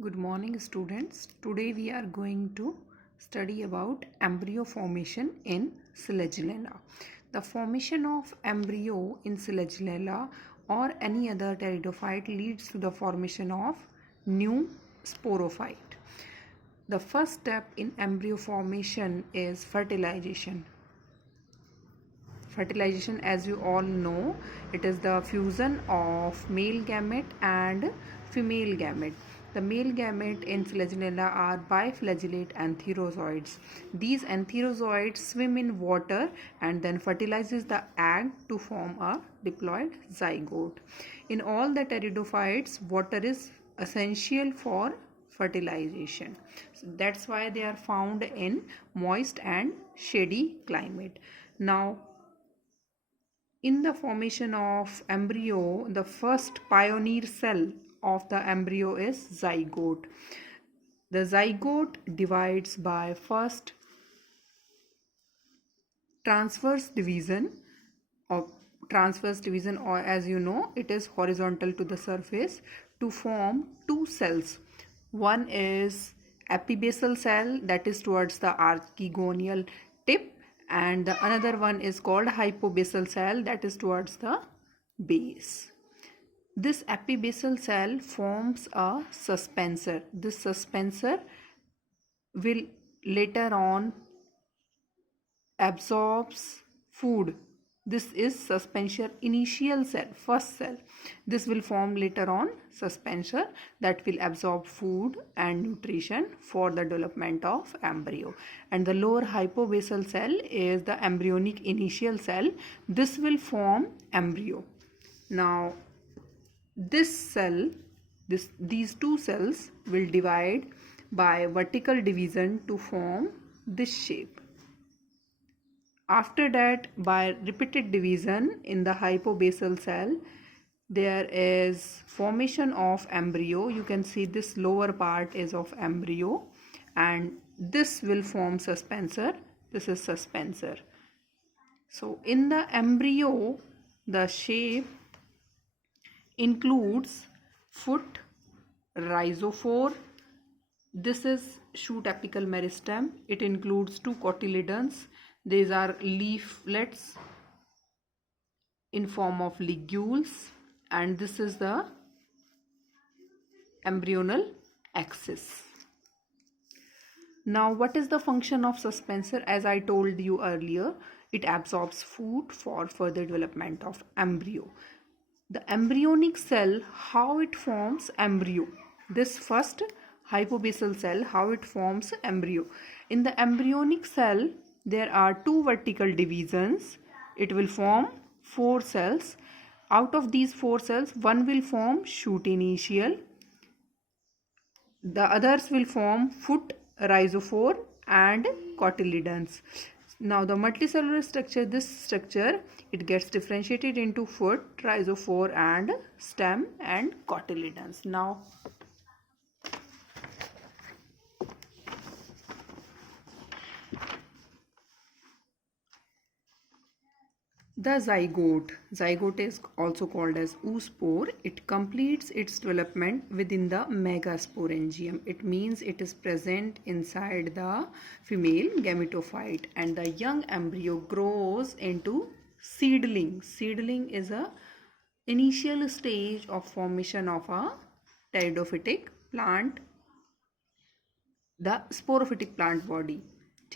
Good morning, students. Today we are going to study about embryo formation in selaginella. The formation of embryo in selaginella or any other pteridophyte leads to the formation of new sporophyte. The first step in embryo formation is fertilization. Fertilization, as you all know, it is the fusion of male gamete and female gamete. The male gamete in selaginella are biflagellate antherozoids. These antherozoids swim in water and then fertilizes the egg to form a diploid zygote. In all the pteridophytes, water is essential for fertilization. So that's why they are found in moist and shady climate. Now, in the formation of embryo, the first pioneer cell of the embryo is zygote. The zygote divides by first transverse division, or as you know, it is horizontal to the surface to form two cells. One is epibasal cell, that is towards the archegonial tip, and the another one is called hypobasal cell, that is towards the base. This epibasal cell forms a suspensor. This suspensor will later on absorbs food. This is suspensor initial cell, first cell. This will form later on suspensor that will absorb food and nutrition for the development of embryo. And the lower hypobasal cell is the embryonic initial cell. This will form embryo. Now, these two cells will divide by vertical division to form this shape. After that, by repeated division in the hypobasal cell, there is formation of embryo. You can see this lower part is of embryo and this will form suspensor. This is suspensor. So in the embryo, the shape includes foot, rhizophore. This is shoot apical meristem. It includes two cotyledons. These are leaflets in form of ligules, and this is the embryonal axis. Now, what is the function of suspensor? As I told you earlier, it absorbs food for further development of embryo. The embryonic cell, how it forms embryo. This first hypobasal cell, how it forms embryo. In the embryonic cell, there are two vertical divisions. It will form 4 cells. Out of these 4 cells, one will form shoot initial. The others will form foot, rhizophore and cotyledons. Now the multicellular structure, this structure, it gets differentiated into foot, rhizophore and stem and cotyledons. Now the zygote is also called as oospore. It completes its development within the megasporangium. It means it is present inside the female gametophyte and the young embryo grows into seedling. Seedling is a initial stage of formation of a pteridophytic plant, the sporophytic plant body.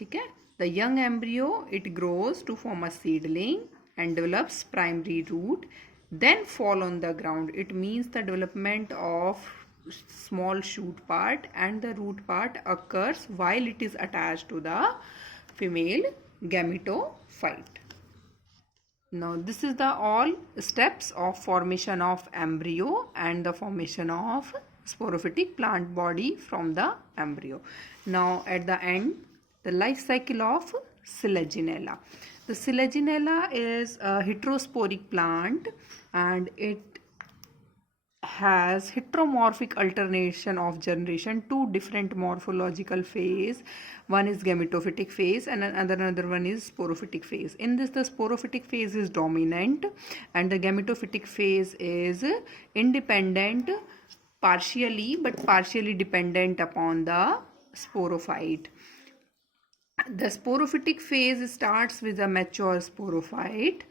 Okay? The young embryo, it grows to form a seedling and develops primary root, then fall on the ground. It means the development of small shoot part and the root part occurs while it is attached to the female gametophyte. Now this is the all steps of formation of embryo and the formation of sporophytic plant body from the embryo. Now at the end, the life cycle of selaginella. The selaginella is a heterosporic plant and it has heteromorphic alternation of generation, two different morphological phase. One is gametophytic phase and another one is sporophytic phase. In this, the sporophytic phase is dominant and the gametophytic phase is independent partially dependent upon the sporophyte. The sporophytic phase starts with a mature sporophyte.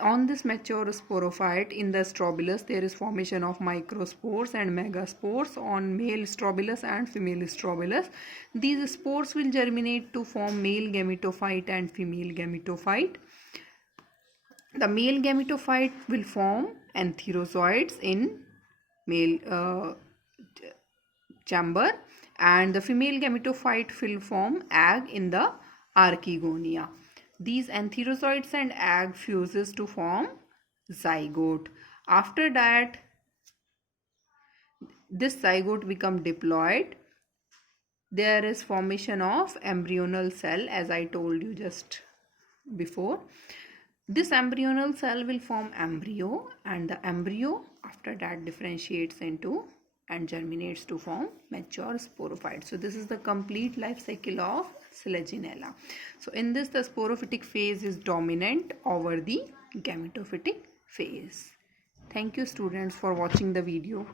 On this mature sporophyte, in the strobilus, there is formation of microspores and megaspores on male strobilus and female strobilus. These spores will germinate to form male gametophyte and female gametophyte. The male gametophyte will form antherozoids in male chamber, and the female gametophyte will form egg in the archegonia. These antherozoids and egg fuses to form zygote. After that, this zygote become diploid. There is formation of embryonal cell, as I told you just before. This embryonal cell will form embryo, and the embryo after that differentiates into and germinates to form mature sporophyte. So this is the complete life cycle of selaginella. So in this, the sporophytic phase is dominant over the gametophytic phase. Thank you students for watching the video.